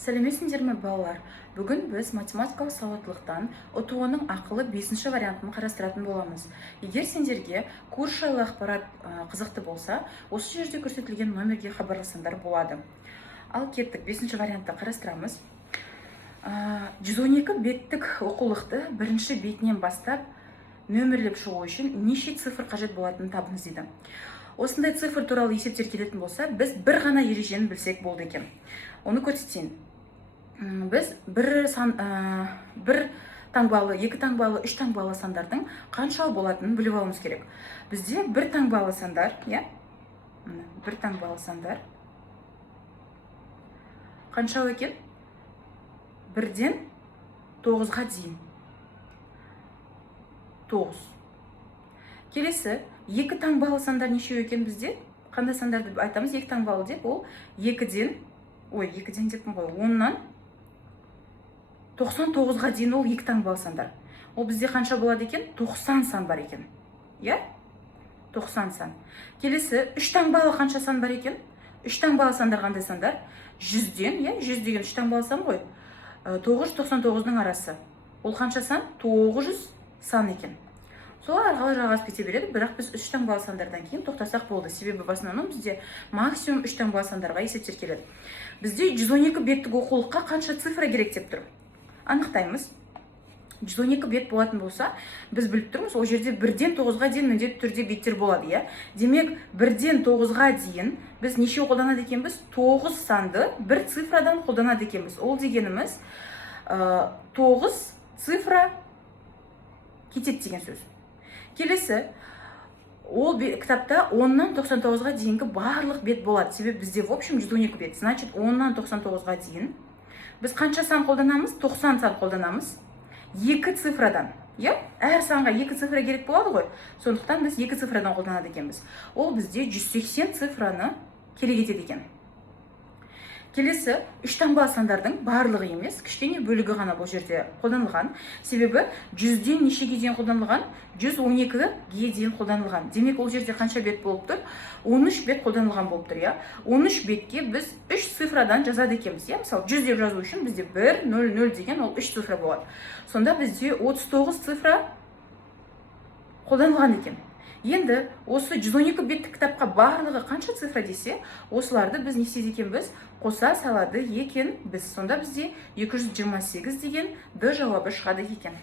Сәлеметсіңдер ме балалар? Бүгін біз математикалық сауаттылықтан ОТО-ның ақылы 5-ші вариантын қарастыратын боламыз. Егер сендерге курс жайлы ақпарат қызықты болса, осы жерде көрсетілген номерге хабарласаңдар болады. Ал кеттік, 5-ші вариантты қарастырамыз. 112 беттік оқулықты бірінші бетінен бастап нөмірлеп шығу үшін неше цифр қажет болатынын табыңыз дейді. Осындай цифр туралы есептер келетін болса, біз бір ғана ережені білсек болды екен. Оны көрсетейін. Біз бір таңбалы, екі таңбалы, үш таңбалы сандардың қаншау болатынын біліп алуымыз керек. Бізде бір таңбалы сандар, бір таңбалы сандар қаншау екен? 1-ден 9-ға дейін. 9. Келесі, екі таңбалы сандар нешеу екен бізде? Қандай сандарды айтамыз? Екі таңбалы деп, ол 2-ден деппін ғой, 10-нан 99-ға дейін ол екі таңбалы сандар. Ол бізде қанша болады екен? 90 сан бар екен. 90 сан. Келесі, үш таңбалы қанша сан бар екен? Үш таңбалы сандар қандай сандар? 100-ден, 100 деген үш таңбалы сан ғой. 999-ның арасы. Ол қанша сан? 900 сан екен. Солар арқылы жалғасып кете береді, бірақ біз үш таңбалы сандардан кейін тоқтасақ болды. Себебі басынан бізде максимум үш таңбалы сандарға есептер келеді. Бізде 112 беттік оқулыққа қанша цифра керек деп тұр. Анықтаймыз. 112 бет болатын болса, біз біліп тұрмыз, ол жерде 1-ден 9-ға дейін міндетті түрде беттер болады. Демек, 1-ден 9-ға дейін біз неше қолданады екенбіз? 9 санды бір цифрадан қолданады екенбіз. Ол дегеніміз 9 цифра кетеді деген сөз. Келесі, ол кітапта 10-нан 99-ға дейінгі барлық бет болады. Себебі бізде в общем 112 бет. Значит, 10-нан 99-ға дейін біз қанша сан қолданамыз? 90 сан қолданамыз. Екі цифрадан. Әр санға екі цифра керек болады ғой. Сондықтан біз екі цифрадан қолданады екенбіз. Ол бізде 180 цифраны керек етеді екен. Келесі, үш таңбалы сандардың барлығы емес, кішкене бөлігі ғана бұл жерде қолданылған. Себебі 100-ден нешеге дейін қолданылған? 112-ге дейін қолданылған. Демек, ол жерде қанша бет болып тұр? 13 бет қолданылған болып тұр. 13 бетке біз 3 цифрадан жазады екенбіз. Мысалы, 100 деп жазу үшін бізде 1, 0, 0 деген ол 3 цифра болады. Сонда бізде 39 цифра қолданылған екен. Енді осы 112 беттік кітапқа барлығы қанша цифра десе, осыларды біз не істейді екенбіз? Қоса салады екен біз. Сонда бізде 228 деген Д жауабы шығады екен.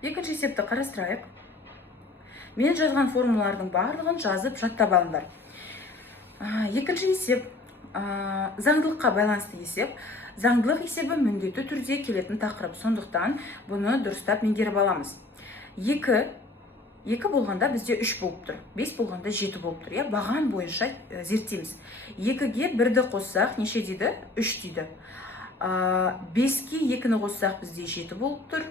Екінші есепті қарастырайық. Мен жазған формулалардың барлығын жазып жаттап алыңдар. Екінші есеп заңдылыққа байланысты есеп. Заңдылық есебі міндетті түрде келетін тақырып. Сондықтан бұны дұрыстап меңгеріп аламыз. 2 болғанда бізде 3 болып тұр. 5 болғанда 7 болып тұр. Баған бойынша зерттейміз. 2-ге 1-ді қоссақ неше дейді? 3 дейді. 5-ге 2-ні қоссақ бізде 7 болып тұр.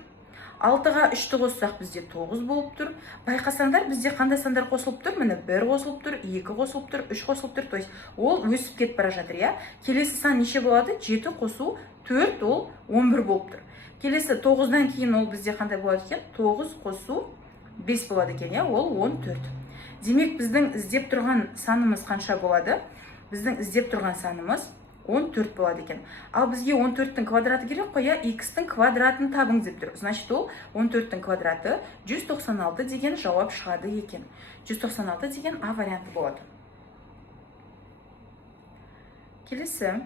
6-ға 3-ті қоссақ бізде 9 болып тұр. Байқасаңдар бізде қандай сандар қосылып тұр? Міне 1 қосылып тұр, 2 қосылып тұр, 3 қосылып тұр. То есть ол өсіп кетіп бара жатыр. Келесі сан неше болады? 7 қосу 4, ол 11 болып тұр. Келесі 9-дан кейін ол бізде қандай болады екен? 9 қосу 5 болады екен, ол 14. Демек, біздің іздеп тұрған санымыз қанша болады? Біздің іздеп тұрған санымыз 14 болады екен. Ал бізге 14-тің квадраты керек қой, x-тің квадратын табыңыз деп тұр. Значит, ол 14-тің квадраты 196 деген жауап шығады екен. 196 деген А варианты болады. Келесі.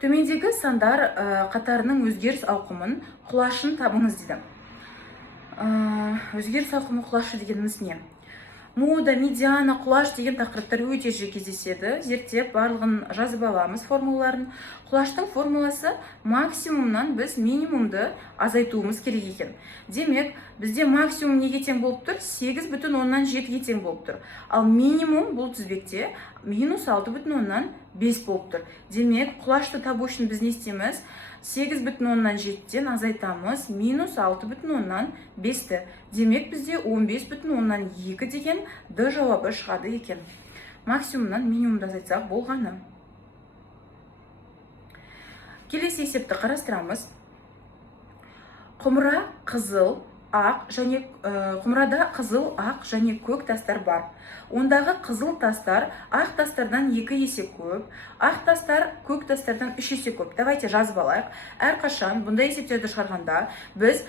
Төмендегі сандар қатарының өзгеріс ауқымын құлашын табыңыз дейді. Өзгеріс ауқымы құлашы дегеніміз не? Мода, медиана, құлаш деген тақырыптар өте жиі кездеседі. Зерттеп, барлығын жазып аламыз формулаларын. Құлаштың формуласы максимумнан біз минимумды азайтуымыз керек екен. Демек, бізде максимум неге тең болып тұр? 8,7-ге тең болып тұр. Ал минимум бұл тізбекте минус 6,5 болып тұр. Демек, құлашты табу үшін біз не істейміз? 8,7-ден азайтамыз, минус 6,5-ті. Демек, бізде 15,2 деген Д жауабы шығады екен. Максимумнан минимумды азайтсақ болғаны. Келесі есепті қарастырамыз. Құмыра қызыл, ақ және құмырада қызыл, ақ және көк тастар бар. Ондағы қызыл тастар ақ тастардан 2 есе көп, ақ тастар көк тастардан 3 есе көп. Давайте жазып алайық. Әрқашан бұндай есептерді шығарғанда біз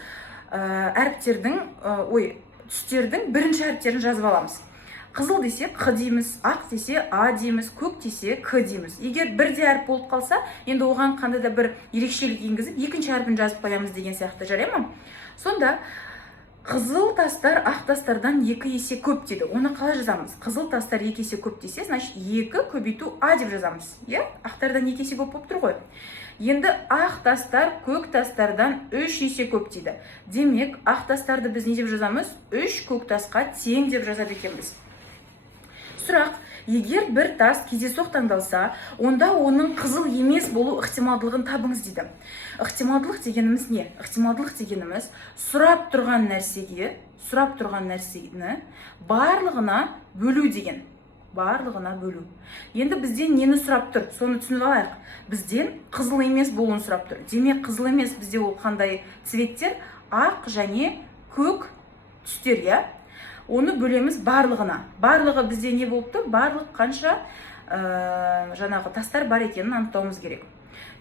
түстердің бірінші әріптерін жазып аламыз. Қызыл десе Қ дейміз, ақ десе А дейміз, көк десе К дейміз. Егер бірде әріп болып қалса, енді оған қандай да бір ерекшелік енгізіп, екінші әріпін жазып қоямыз деген сияқты, жарай ма? Сонда қызыл тастар ақ тастардан 2 есе көп дейді. Оны қалай жазамыз? Қызыл тастар 2 есе көп десе, значит 2 көбейту А деп жазамыз. Ақтардан 2 есе көп болып тұр ғой. Енді ақ тастар көк тастардан 3 есе көп дейді. Демек, ақ тастарды біз не деп жазамыз? 3 көк тасқа тең деп жазады екенбіз. Сұрақ: егер бір тас кездейсоқ таңдалса, онда оның қызыл емес болу ықтималдылығын табыңыз дейді. Ықтималдылық дегеніміз не? Ықтималдылық дегеніміз сұрап тұрған нәрсені барлығына бөлу деген. Барлығына бөлу. Енді бізден нені сұрап тұр? Соны түсініп алайық. Бізден қызыл емес болуын сұрап тұр. Демек, қызыл емес бізде ол қандай цветтер? Ақ және көк түстер, Оны бөлеміз барлығына. Барлығы бізде не болып тұр? Барлық қанша жаңағы тастар бар екенін анықтауымыз керек.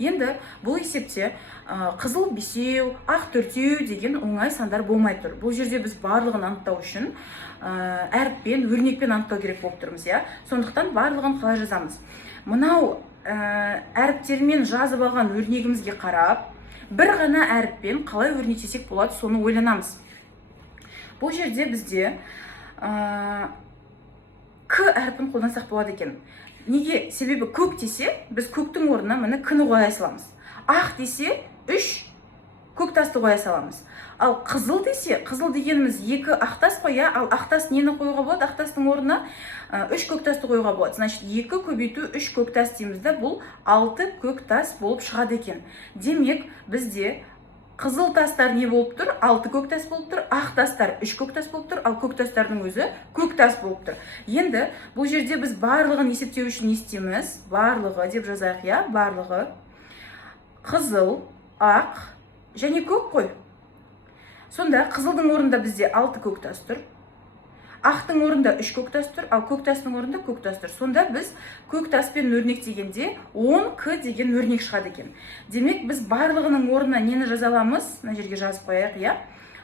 Енді бұл есепте қызыл 5, ақ 4 деген оңай сандар болмай тұр. Бұл жерде біз барлығын анықтау үшін әріппен, өрнекпен анықтау керек болып тұрмыз, Сондықтан барлығын қалай жазамыз? Мынау әріптермен жазып алған өрнегімізге қарап, бір ғана әріппен қалай өрнектесек болады, соны ойланамыз. Бұл жерде бізде К әріпін қолдансақ болады екен. Неге? Себебі көк десе, біз көктің орнына міне К-ні қоя саламыз. Ақ десе 3 көк тасты қоя саламыз. Ал қызыл десе, қызыл дегеніміз 2 ақтас қой, ал ақтас нені қоюға болады? Ақтастың орнына 3 көк тасты қоюға болады. Значит, 2 көбейту 3 көк тас деймізді, бұл 6 көк тас болып шығады екен. Демек, бізде қызыл тастар не болып тұр? 6 көк тас болып тұр, ақ тастар 3 көк тас болып тұр, ал көк тастардың өзі көк тас болып тұр. Енді бұл жерде біз барлығын есептеу үшін не істейміз? Барлығы деп жазайық, барлығы қызыл, ақ және көк қой. Сонда қызылдың орнында бізде 6 көк тас тұр, ақтың орнында 3 көк тас тұр, ал көк тастың орнында көк тас тұр. Сонда біз көк таспен өрнек дегенде 10 К деген өрнек шығады екен. Демек, біз барлығының орнына нені жазаламыз? Мына жерге жазып қояйық,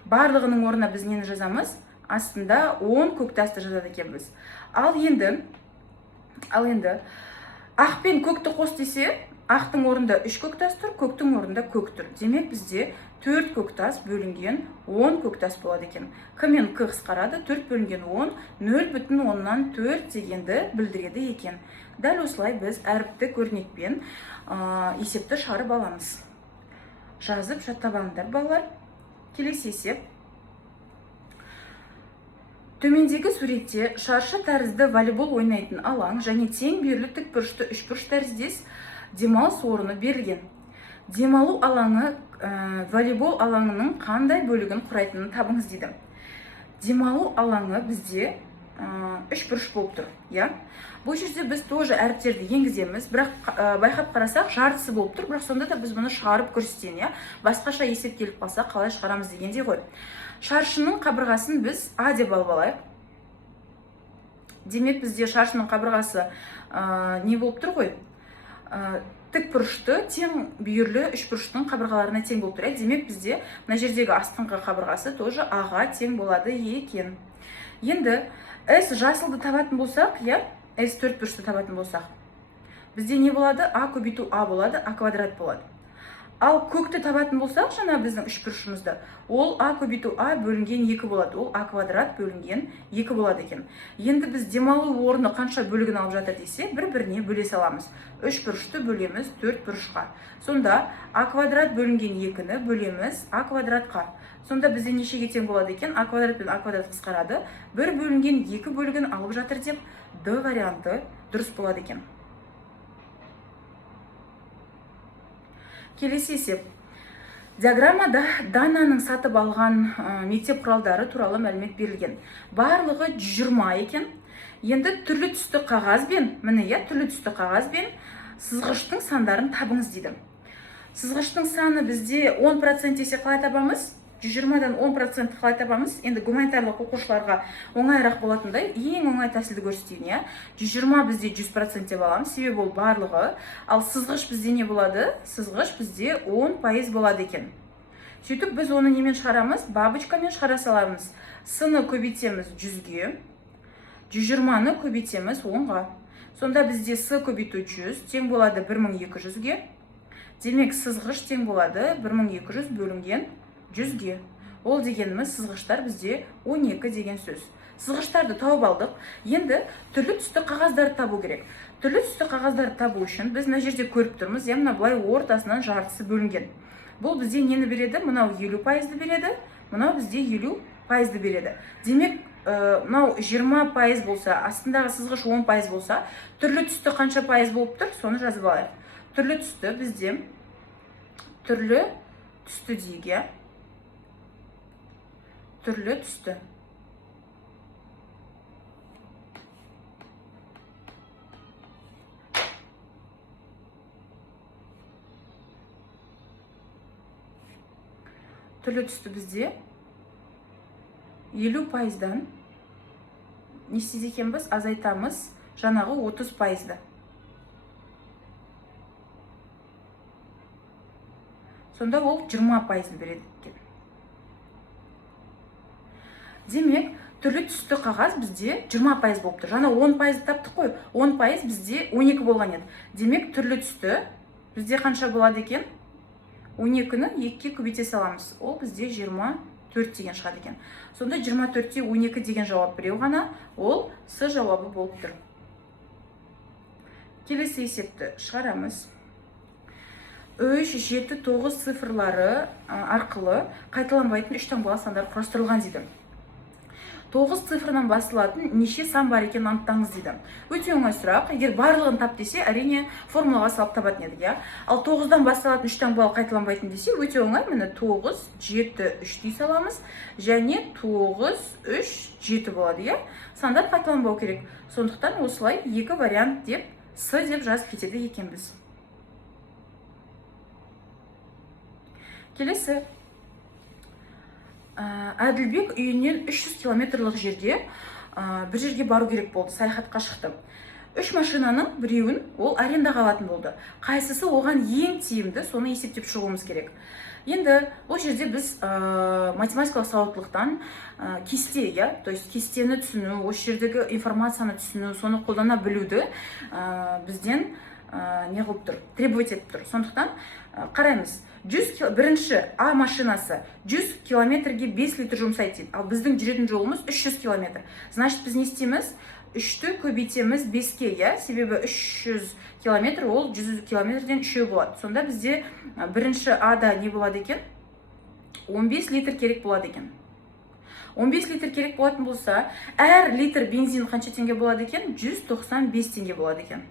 Барлығының орнына біз нені жазамыз? Астында 10 көк тасты жазады екенбіз. Ал енді ақ пен көкті қос десе, ақтың орнында 3 көк тас тұр, көктің орнында көк тұр. Демек, бізде 4 көк тас бөлінген 10 көк тас болады екен. К мен К қысқарады, 4 бөлінген 10, 0,4 дегенді білдіреді екен. Дәл осылай біз әріптік өрнекпен есепті шығарып аламыз. Жазып жаттап алыңдар, балалар. Келесі есеп. Төмендегі суретте шаршы тәрізді волейбол ойнайтын алаң және тең бүйірлі тікбұрышты үшбұрыш тәріздес демалыс орны берілген. Демалу алаңы волейбол алаңының қандай бөлігін құрайтынын табыңыз дейді. Демалу алаңы бізде үшбұрыш болып тұр, Бұл жерде біз тоже әріптерді енгіземіз, бірақ байқап қарасақ жартысы болып тұр, бірақ сонда да біз бұны шығарып көрсетейін, Басқаша есеп келіп қалса қалай шығарамыз дегенде ғой. Шаршының қабырғасын біз А деп алып алайық. Демек, бізде шаршының қабырғасы не болып тұр ғой? Тікбұрышты тең бүйірлі үшбұрыштың қабырғаларына тең болып тұр. Демек, бізде мына жердегі астыңғы қабырғасы тоже А-ға тең болады екен. Енді S жасылды табатын болсақ, S төртбұрышты табатын болсақ, бізде не болады? А көбейту А болады, А квадрат болады. Ал көкті табатын болсақ, жаңа біздің үшбұрышымызды, ол А көбейту А бөлінген 2 болады. Ол А квадрат бөлінген 2 болады екен. Енді біз демалу орны қанша бөлігін алып жатыр десе, бір-біріне бөле саламыз. Үшбұрышты бөлеміз 4 бұрышқа. Сонда А квадрат бөлінген 2-ні бөлеміз А квадратқа. Сонда бізде нешеге тең болады екен? А квадрат пен А квадрат қысқарады. 1 бөлінген 2 бөлігін алып жатыр деп, Д варианты дұрыс болады екен. Келесі есеп. Диаграммада Дананың сатып алған мектеп құралдары туралы мәлімет берілген. Барлығы 120 екен. Енді түрлі түсті қағазбен, түрлі түсті қағазбен сызғыштың сандарын табыңыз дейді. Сызғыштың саны бізде 10% десе қалай табамыз? 120-дан 10% қалай табамыз? Енді гуманитарлық оқушыларға оңайырақ болатындай ең оңай тәсілді көрсетейін, иә. 120 бізде 100% деп аламыз, себебі ол барлығы. Ал сызғыш бізде не болады? Сызғыш бізде 10% болады екен. Сөйтіп біз оны немен шығарамыз? Бабочкамен шығара саламыз. С-ны көбейтеміз 100-ге, 120-ны көбейтеміз 10-ға. Сонда бізде С көбейту 100 тең болады 1200-ге. Демек сызғыш тең болады 1200 бөлінген 100-ге. Ол дегеніміз сызғыштар бізде 12 деген сөз. Сызғыштарды тауып алдық. Енді түрлі түсті қағаздарды табу керек. Түрлі түсті қағаздарды табу үшін біз мына жерде көріп тұрмыз, яғни былай ортасынан жартысы бөлінген. Бұл бізде нені береді? Мынау 50%-ді береді, мынау бізде 50%-ді береді. Демек, мынау 20% болса, астындағы сызғыш 10% болса, түрлі түсті қанша пайыз болып тұр? Соны жазып алайық. Түрлі түсті бізде түрлі түсті дейік, түрлі түсті. Түрлі түсті бізде 50%-дан не істейді екенбіз? Азайтамыз жаңағы 30%-ды. Сонда ол 20%-ді береді екен. Демек, түрлі түсті қағаз бізде 20% болып тұр. Жаңа 10%-ді таптық қой. 10% бізде 12 болған еді. Демек, түрлі түсті бізде қанша болады екен? 12-ні 2-ге көбейте саламыз. Ол бізде 24 деген шығады екен. Сонда 24-те 12 деген жауап біреу ғана, ол С жауабы болып тұр. Келесі есепті шығарамыз. 3, 7, 9 цифрлары арқылы қайталанбайтын 3 таңбалы сандар құрастырылған дейді. 9 цифрынан басылатын неше сан бар екен анықтаңыз дейді. Өте оңай сұрақ. Егер барлығын тап десе, әрине формулаға салып табатын едік, иә. Ал 9-дан басталатын 3 таңбалы қайталанбайтын десе, өте оңай. Міне 9, 7, 3 дей саламыз. Және 9, 3, 7 болады, иә. Сандар қайталанбау керек. Сондықтан осылай екі вариант деп С деп жазып кетеді екенбіз. Келесі. Әділбек үйінен 300 километрлік жерде бір жерге бару керек болды, саяхатқа шықты. 3 машинаның біреуін ол арендаға алатын болды. Қайсысы оған ең тиімді, соны есептеп шығуымыз керек. Енді бұл жерде біз математикалық сауаттылықтан кесте, то есть кестені түсіну, осы жердегі информацияны түсіну, соны қолдана білуді бізден не қылып тұр, требовать етіп тұр. Сондықтан қараймыз. Бірінші А машинасы 100 километрге 5 литр жұмсайды дейді. Ал біздің жүретін жолымыз 300 километр. Значит, біз не істейміз? 3-ті көбейтеміз 5-ке, иә? Себебі 300 километр ол 100 километрден 3 болады. Сонда бізде бірінші Ада не болады екен? 15 литр керек болады екен. 15 литр керек болатын болса, әр литр бензин қанша теңге болады екен? 195 теңге болады екен.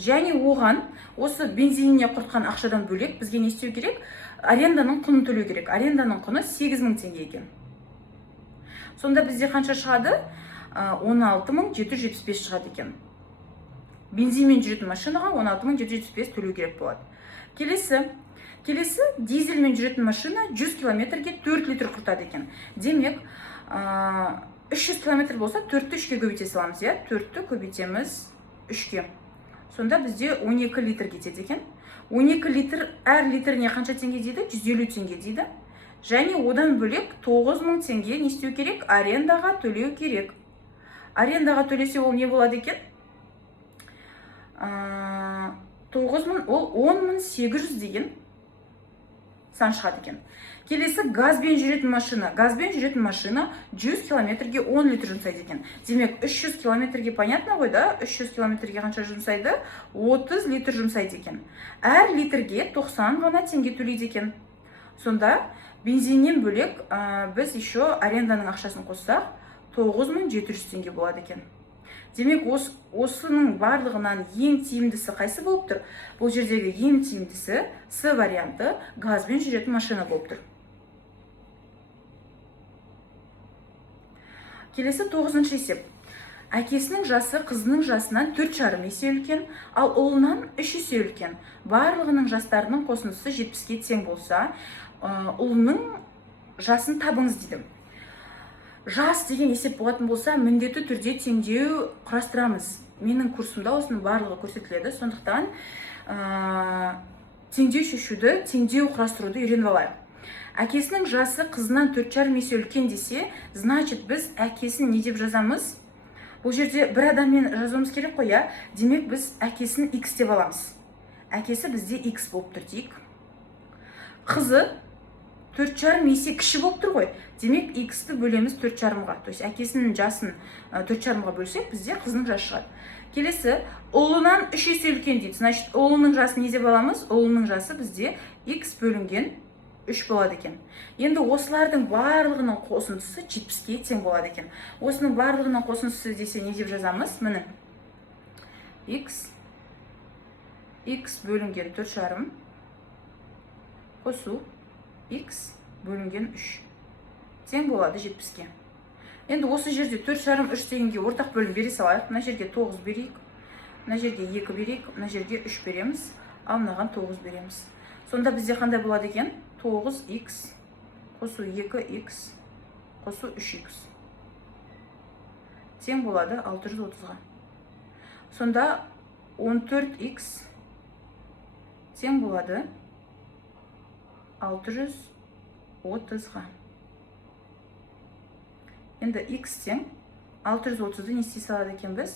Және оған осы бензиніне құртқан ақшадан бөлек бізге не істеу керек? Аренданың құнын төлеу керек. Аренданың құны 8000 теңге екен. Сонда бізде қанша шығады? 16775 шығады екен. Бензинмен жүретін машинаға 16775 төлеу керек болады. Келесі дизельмен жүретін машина 100 километрге 4 литр құртады екен. Демек, 300 километр болса 4-ті 3-ке көбейте саламыз, иә? 4-ті көбейтеміз 3-ке. Сонда бізде 12 литр кетеді екен. 12 литр әр литріне қанша теңге дейді? 150 теңге дейді. Және одан бөлек 9000 теңге не істеу керек? Арендаға төлеу керек. Арендаға төлесе ол не болады екен? 9000, ол 10800 деген сан шығады екен. Келесі газбен жүретін машина. Газбен жүретін машина 100 километрге 10 литр жұмсайды екен. Демек, 300 километрге понятно ғой, да? 300 километрге қанша жұмсайды? 30 литр жұмсайды екен. Әр литрге 90 ғана теңге төлейді екен. Сонда бензиннен бөлек біз еще аренданың ақшасын қоссақ 9700 теңге болады екен. Демек, осының барлығынан ең тиімдісі қайсы болып тұр? Бұл жердегі ең тиімдісі С варианты газбен жүретін машина болып тұр. Келесі 9-шы есеп. Әкесінің жасы қызының жасынан 4,5 есе үлкен, ал ұлынан 3 есе үлкен. Барлығының жастарының қосындысы 70-ге тең болса, ұлының жасын табыңыз дейді. Жас деген есеп болатын болса, міндетті түрде теңдеу құрастырамыз. Менің курсымда осының барлығы көрсетіледі. Сондықтан теңдеу шешуді, теңдеу құрастыруды үйреніп алайық. Әкесінің жасы қызынан 4,5 есе үлкен десе, значит біз әкесін не деп жазамыз? Бұл жерде бір адаммен жазуымыз керек қой, иә? Демек біз әкесін X деп аламыз. Әкесі бізде X болып тұр дейік. Қызы 4,5 есе кіші болып тұр ғой. Демек X-ті бөлеміз 4,5-ға. То есть әкесінің жасын 4,5-ға бөлсек, бізде қызының жасы шығады. Келесі, ұлынан 3 есе үлкен дейді. Значит, ұлының жасы не деп аламыз? Ұлының жасы бізде X бөлінген 3 болады екен. Енді осылардың барлығының қосындысы 70-ке тең болады екен. Осының барлығының қосындысы десе не деп жазамыз? Міне. X бөлінген 4,5 қосу X бөлінген 3 тең болады 70-ке. Енді осы жерде 4,5 3 дегенге ортақ бөлім бере салайық. Мына жерге 9 берейік, мына жерге 2 берейік, мына жерге 3 береміз, ал мынаған 9 береміз. Сонда бізде қандай болады екен? 9x қосу 2x қосу 3x тең болады 630-ға. Сонда 14x тең болады 630-ға. Енді x тең 630-ды не істей салады екен біз?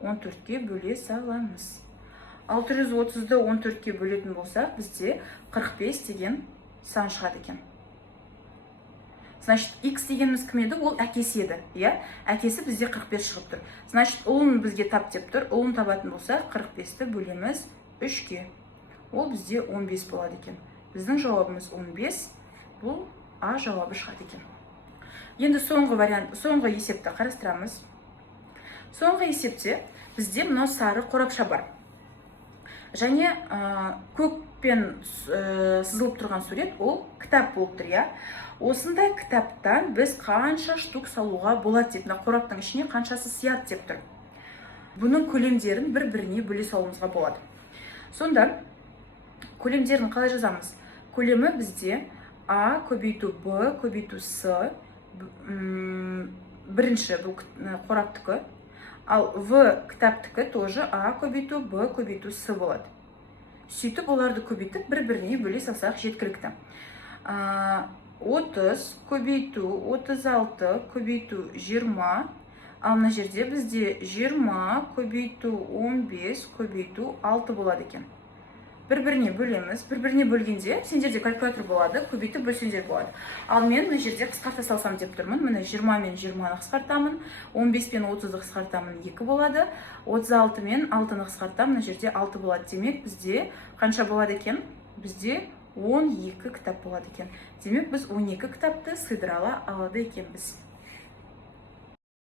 14-ке бөле саламыз. 630-ды 14-ке бөлетін болса, бізде 45 деген сан шығады екен. Значит, x дегеніміз кім еді? Ол әкесі еді. Әкесі бізде 45 шығып тұр. Значит, ұлын бізге тап деп тұр. Ұлын табатын болса, 45-ті бөлеміз 3-ке. Ол бізде 15 болады екен. Біздің жауабымыз 15. Бұл А жауабы шығады екен. Енді соңғы есепті қарастырамыз. Соңғы есепте бізде мынау сары қорапша бар. Және көкпен сызылып тұрған сурет, ол кітап болып тұр, иә? Осындай кітаптан біз қанша штук салуға болады деп, қораптың ішіне қаншасы сияды деп тұр. Бұның көлемдерін бір-біріне бөле салуымызға болады. Сонда көлемдерін қалай жазамыз? Көлемі бізде А көбейту Б көбейту С бірінші бұл қораптікі, ал В кітаптікі тоже А көбейту Б көбейту С болады. Сөйтіп оларды көбейтіп бір-біріне бөле салсақ жеткілікті. 30 көбейту 36 көбейту 20, ал мына жерде бізде 20 көбейту 15 көбейту 6 болады екен. Бір-біріне бөлеміз. Бір-біріне бөлгенде сендерде калькулятор болады, көбейтіп бөлсеңдер болады. Ал мен мына жерде қысқарта салсам деп тұрмын. Міне 20 мен 20-ны қысқартамын, 15 пен 30-ды қысқартамын, 2 болады. 36 мен 6-ны қысқартамын, мына жерде 6 болады. Демек бізде қанша болады екен? Бізде 12 кітап болады екен. Демек біз 12 кітапты сыйдыра алады екенбіз.